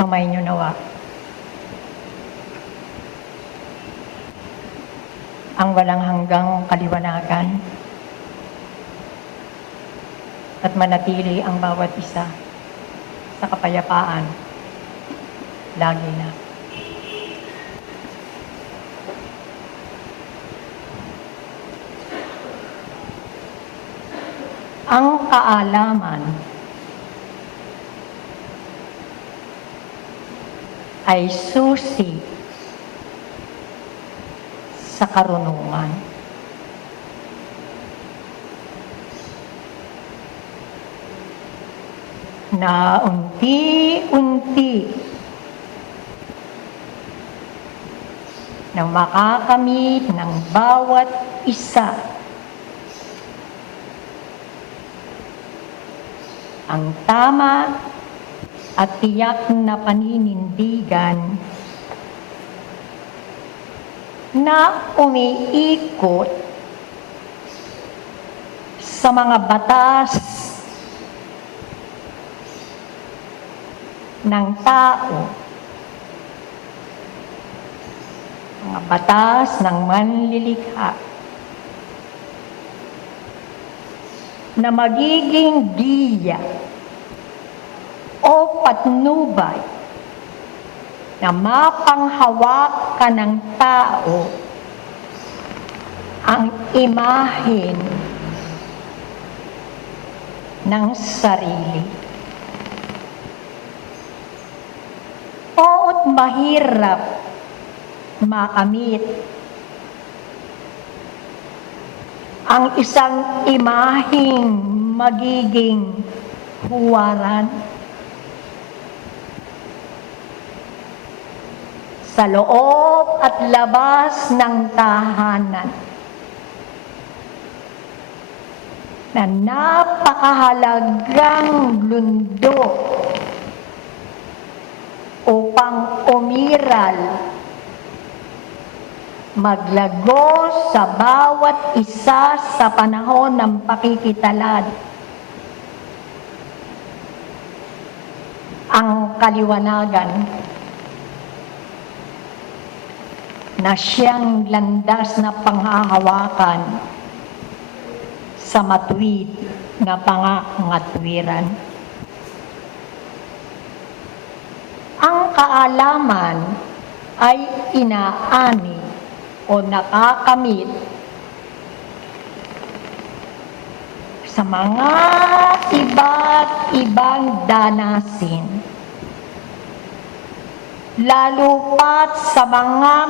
Sumayin niyo nawa ang walang hanggang kaliwanagan at manatili ang bawat isa sa kapayapaan lagi na. Ang kaalaman ay susi sa karunungan. Na unti-unti na makakamit ng bawat isa ang tama at tiyak na paninindigan na umiikot sa mga batas ng tao, mga batas ng manlilikha, na magiging giya o patnubay na mapanghawakan ng tao ang imahen ng sarili. O't mahirap makamit ang isang imaheng magiging huwaran sa loob at labas ng tahanan na napakahalagang lundo upang umiral, maglago sa bawat isa sa panahon ng pakikitalad ang kaliwanagan na siyang landas na panghahawakan sa matuwid na pangangatwiran. Ang kaalaman ay inaani o nakakamit sa mga iba't ibang danasin, lalo pat sa mga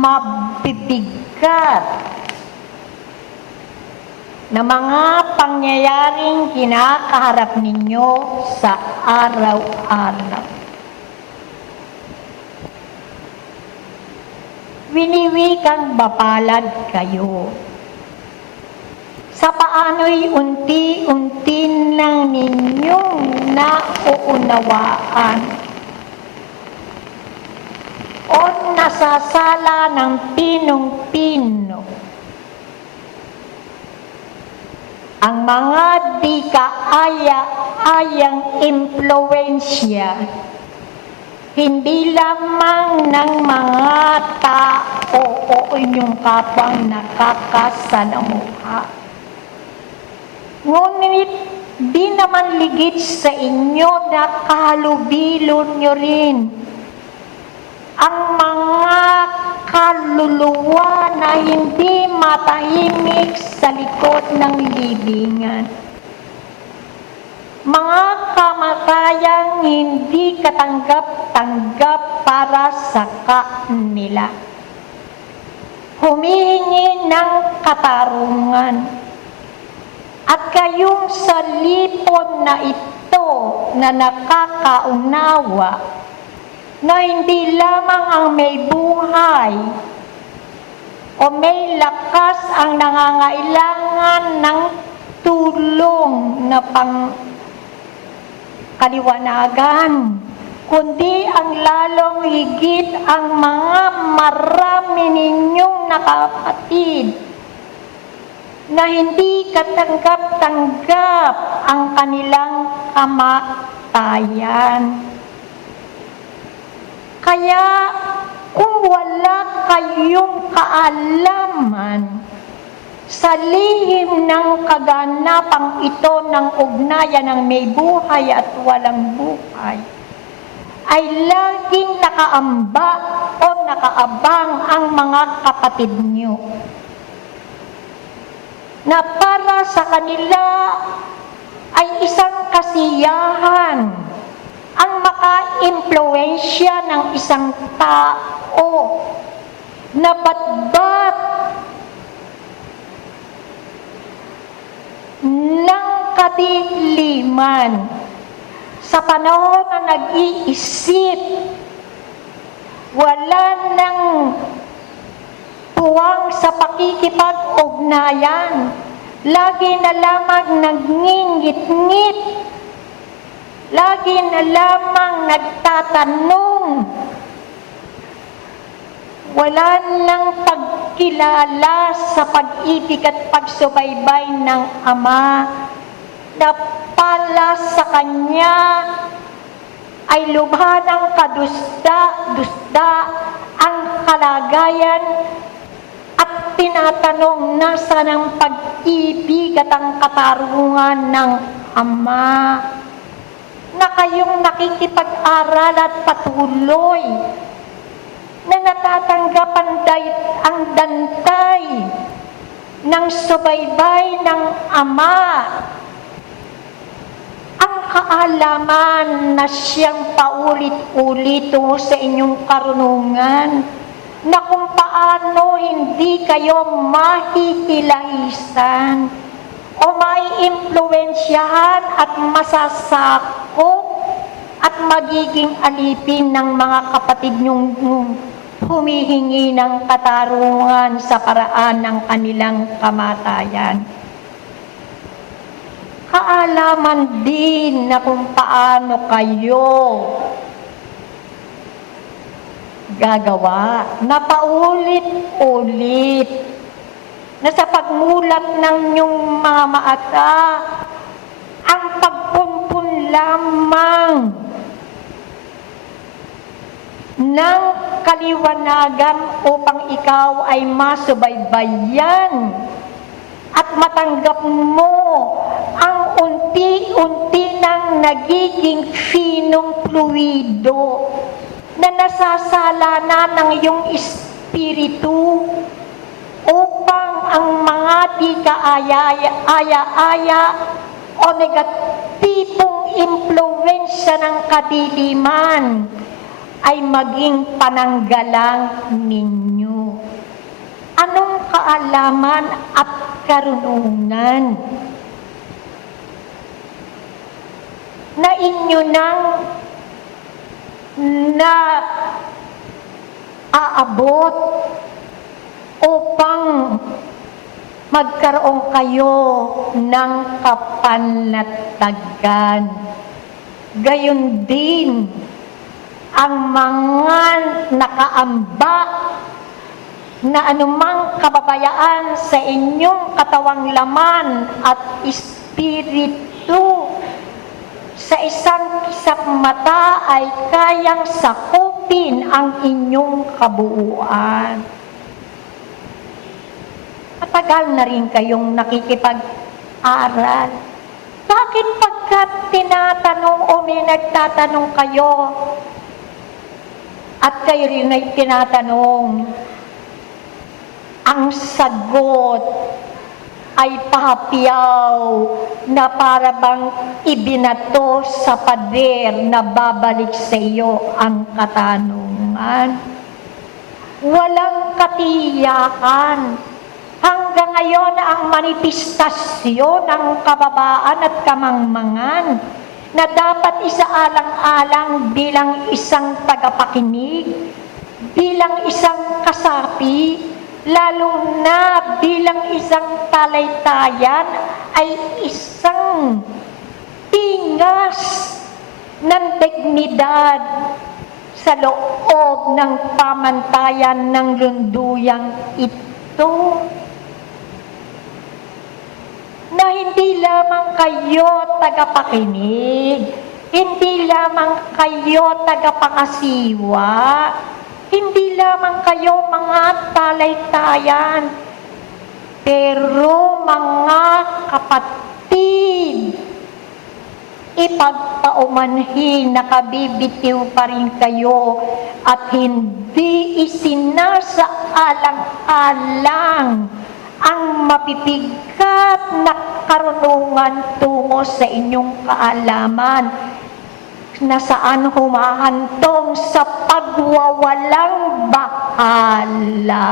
mabibigat na mga pangyayaring kinakaharap ninyo sa araw-araw. Winiwikang mapalad kayo sa paano'y unti-unti nang ninyong nauunawaan o nasasala ng pinong-pino ang mga di kaaya-ayang impluwensya hindi lamang ng mga tao o inyong kapwang nakakasalamuha. Ngunit di naman ligit sa inyo na kahalubilo nyo rin ang mga kaluluwa na hindi matahimik sa likod ng libingan. Mga kamatayang hindi katanggap-tanggap para sa kanila. Humihingi ng katarungan. At kayong sa lipon na ito na nakakaunawa na hindi lamang ang may buhay o may lakas ang nangangailangan ng tulong na kaliwanagan, kundi ang lalong higit ang mga marami ninyong nakapatid na hindi katanggap-tanggap ang kanilang kamatayan. Kaya kung wala kayong kaalaman sa lihim ng kaganapang ito ng ugnayan ng may buhay at walang buhay, ay laging nakaamba o nakaabang ang mga kapatid niyo na para sa kanila ay isang kasiyahan ang maka-impluwensya ng isang tao na batbat ng kadiliman sa panahon na nag-iisip, wala nang tuwang sa pakikipag-ugnayan, lagi na lamang nagngingit-ngit, lagi na lamang nagtatanong, wala nang pagkilala sa pag-ibig at pagsubaybay ng Ama na pala sa Kanya ay lubha ng kadusta-dusta ang kalagayan at tinatanong nasa ng pag-ibig at ang katarungan ng Ama na kayong nakikipag-aral at patuloy na natatanggap ang dantay ng subaybay ng Ama, ang kaalaman na siyang paulit-ulit sa inyong karunungan, na kung paano hindi kayo mahihilahisan o maiimpluwensyahan at masasakop at magiging alipin ng mga kapatid niyong humihingi ng katarungan sa paraan ng kanilang kamatayan. Kaalaman din na kung paano kayo gagawa na paulit-ulit na sa pagmulat ng inyong mga mata ang pagpumpun lamang ng kaliwanagan upang ikaw ay masubaybayan at matanggap mo ang unti-unti nang nagiging finong fluido na nasasala na ng iyong espiritu upang ang mga di kaaya-aya o negatibong impluwensya ng kadiliman ay maging pananggalang ninyo. Anong kaalaman at karunungan na inyo nang na aabot upang magkaroon kayo ng kapanatagan? Gayon din ang mga nakaamba na anumang kababayaan sa inyong katawang laman at espiritu sa isang kisap mata ay kayang sakupin ang inyong kabuuan. Matagal na rin kayong nakikipag-aral. Bakit pagkat tinatanong o may nagtatanong kayo at kayo rin ay tinatanong, ang sagot ay pahapyaw na para bang ibinato sa pader na babalik sa iyo ang katanungan. Walang katiyakan. Hanggang ngayon ang manifestasyon ng kababaan at kamangmangan na dapat isaalang-alang bilang isang tagapakinig, bilang isang kasapi, lalo na bilang isang talaytayan ay isang tingas ng dignidad sa loob ng pamantayan ng lunduyang ito. Na hindi lamang kayo tagapakinig, Hindi lamang kayo tagapangasiwa, hindi lamang kayo mga talaytayan, pero mga kapatid, ipagpaumanhin na kabibitiw pa rin kayo at hindi isinasaalang-alang ang mapipigat na karunungan tungo sa inyong kaalaman na saan humahantong sa pagwawalang bahala.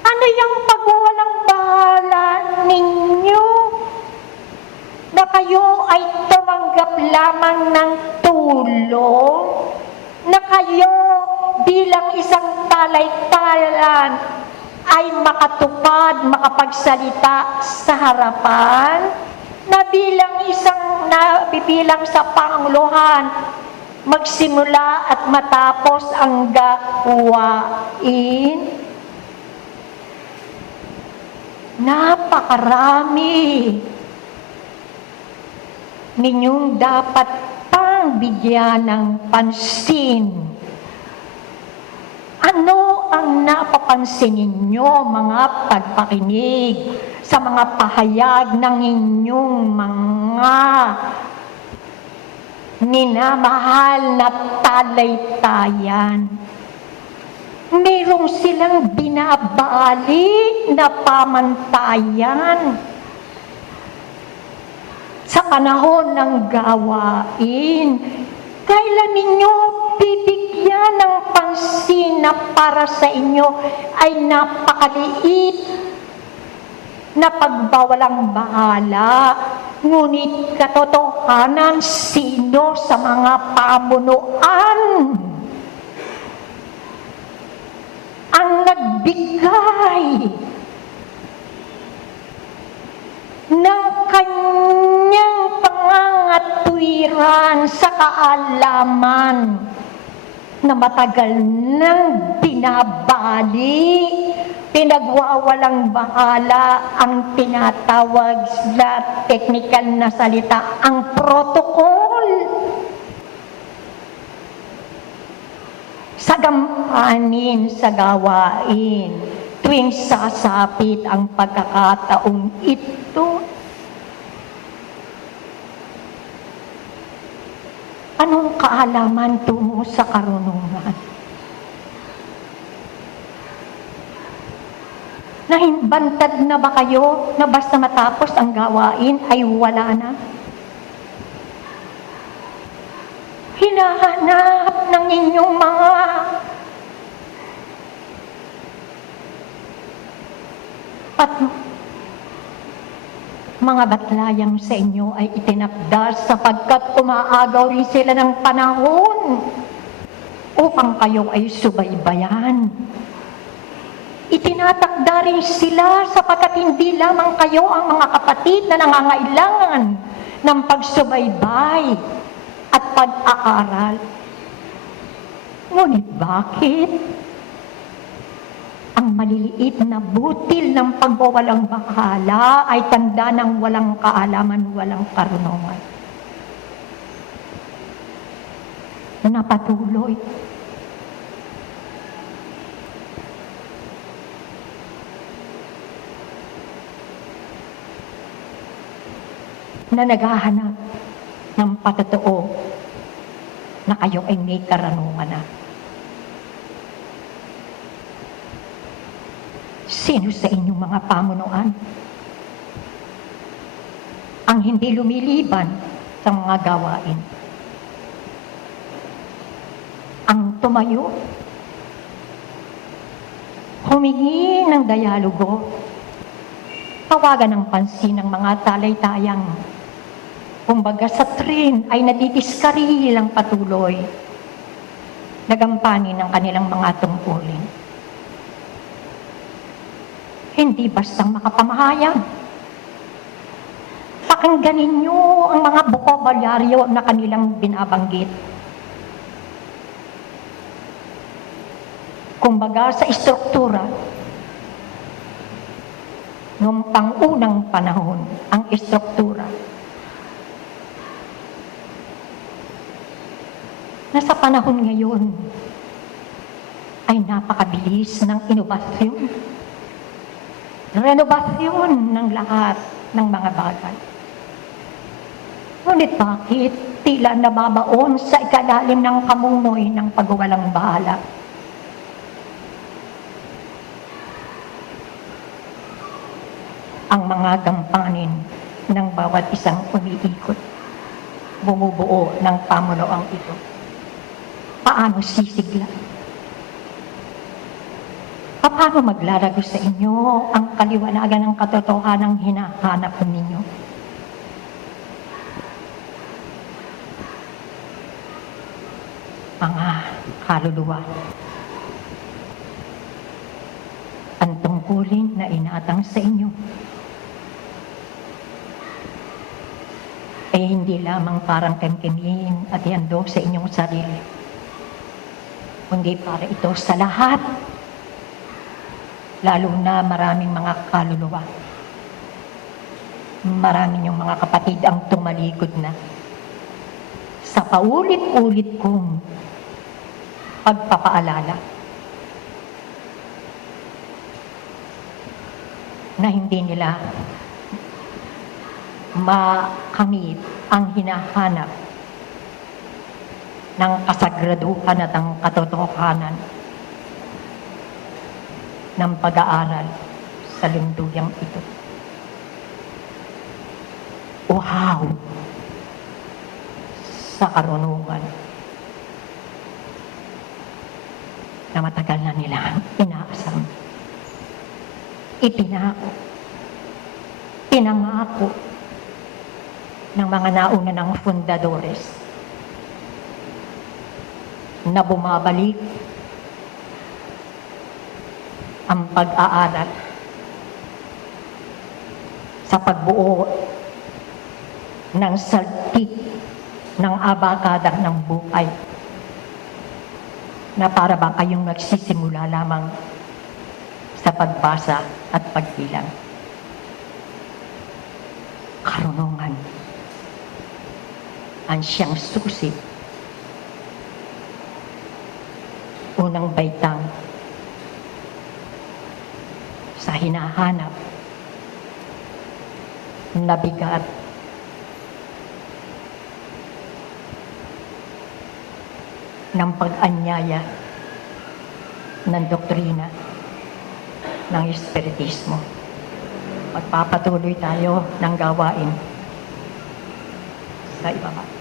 Ano yung pagwawalang bahala ninyo? Na kayo ay tumanggap lamang ng tulong? Na kayo bilang isang talaytayan ay makatupad, makapagsalita sa harapan? Na bilang sa Panguluhan, magsimula at matapos ang gawain? Napakarami ninyong dapat pang bigyan ng pansin. Ano ang napapansin ninyo, mga pagpakinig sa mga pahayag ng inyong mga minamahal na talaytayan? Mayroong silang binabalik na pamantayan sa panahon ng gawain. Kailan ninyo bibigyan ng pansin na para sa inyo ay napakaliit na pagbawalang bahala, ngunit katotohanan sino sa mga pamunuan ang nagbigay ng kanyang pangangatwiran sa kaalaman na matagal nang binabali, pinagwawalang bahala ang tinatawag na technical na salita, ang protocol. Sa gampanin sa gawain, tuwing sasapit ang pagkakataong ito, anong kaalaman tungo sa karunungan? Nahimbantad na ba kayo na basta matapos ang gawain ay wala na? Hinahanap ng inyong mga batlayang sa inyo ay itinakdas sapagkat umaagaw rin sila ng panahon upang kayo ay subaybayan. Itinatakda rin sila sapagkat hindi lamang kayo ang mga kapatid na nangangailangan ng pagsubaybay at pag-aaral. Ngunit bakit? Ang maliliit na butil ng pagwawalang bahala ay tanda ng walang kaalaman, walang karunungan. Napatuloy. Na naghahanap ng patotoo na kayo ay may karunungan na. Sino sa inyong mga pamunuan ang hindi lumiliban sa mga gawain? Ang tumayo, humingi ng dialogo, tawagan ng pansin ng mga talaytayang kumbaga sa tren ay nadidiskaril patuloy, nagampanin ng kanilang mga tungkulin. Hindi bastang makapamahayag. Pakinggan ninyo ang mga bokabularyo na kanilang binabanggit. Kumbaga sa istruktura, noong pangunang panahon, ang istruktura na sa panahon ngayon ay napakabilis ng inobasyon, renovasyon ng lahat ng mga bagay. Ngunit bakit tila nababaon sa ikalalim ng kamunoy ng pagwawalang bahala? Ang mga gampanin ng bawat isang umiikot, bumubuo ng pamunuang ito. Paano sisigla? Paano maglalago sa inyo ang kaliwanagan ng katotohanang hinahanap ninyo? Mga kaluluwa, ang tungkulin na inatang sa inyo ay hindi lamang parang kemkemin at handog sa inyong sarili, kundi para ito sa lahat, lalo na maraming mga kaluluwa. Maraming yung mga kapatid ang tumalikod na sa paulit-ulit kong pagpapaalala na hindi nila makamit ang hinahanap ng kasagraduhan at ang katotohanan ng pag-aaral sa lunduyang ito. Uhaw sa karunungan na matagal na nila inaasam, ipinako, pinangako ng mga nauna ng fundadores na bumabalik ang pag-aaral sa pagbuo ng saltik ng abakada ng buhay na para bang kayong nagsisimula lamang sa pagbasa at pagbilang. Karunungan ang siyang susi, unang baitang sa hinahanap na bigat ng pag-anyaya ng doktrina ng Espiritismo. Magpapatuloy tayo ng gawain sa ibaba.